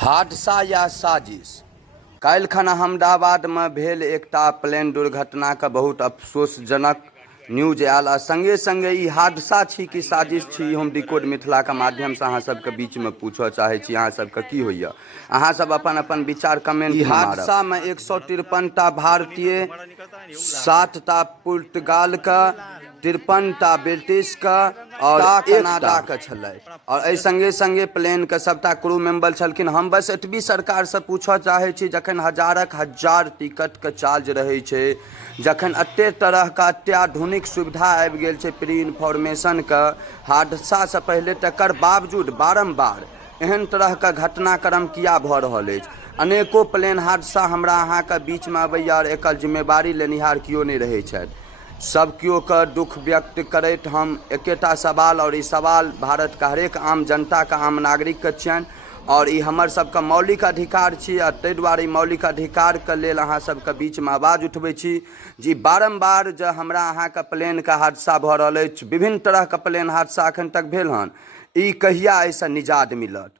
हादसा या साजिश। काल्हिखन अहमदाबाद में भेल एकटा प्लेन दुर्घटना का बहुत अफसोसजनक न्यूज आयल आ संगे संगे ई हादसा छी कि साजिश छी, हम डिकोड मिथिला के माध्यम से अहाँ सबके बीच में पूछऽ चाहे छी। अहाँ सबके की होइया, अहाँ सब अपन अपन विचार कमेंट में मारब। हादसा में 153टा भारतीय, 7टा पुर्तगाल का, 53टा ब्रिटिश का और कनाडा का छलै। और एहि संगे संगे प्लेन के सबटा क्रू मेंबर छलखिन। हम बस एतबी सरकार से पूछऽ चाहे छी, जखन हजारक हजार टिकट के चार्ज रहे छै, जखन अते तरह का अत्याधुनिक सुविधा आबि गेल छै प्री इन्फॉर्मेशन का, हादसा से पहले तकर बावजूद बारंबार एहन तरह का घटनाक्रम किया भऽ रहल अछि। अनेको प्लेन हादसा हमरा अहाँ के बीच में अबैया और एकर जिम्मेवारी लेनिहार कियो नहीं रहे छथि। सब कियो का दुख व्यक्त करैत हम एकेटा सवाल, और ई सवाल भारत का हरेक आम जनता का, आम नागरिक के छियनि, और ई हमर सबका मौलिक अधिकार छी। आ ताहि दुआरे मौलिक अधिकार के लेल अहाँ सबके बीच में आवाज उठबै छी जी बारंबार जे हमरा अहाँ के प्लेन का हादसा भऽ रहल अछि, विभिन्न तरह के प्लेन हादसा अखन तक भेल हन, ई कहिया एहिसँ निजात मिलत।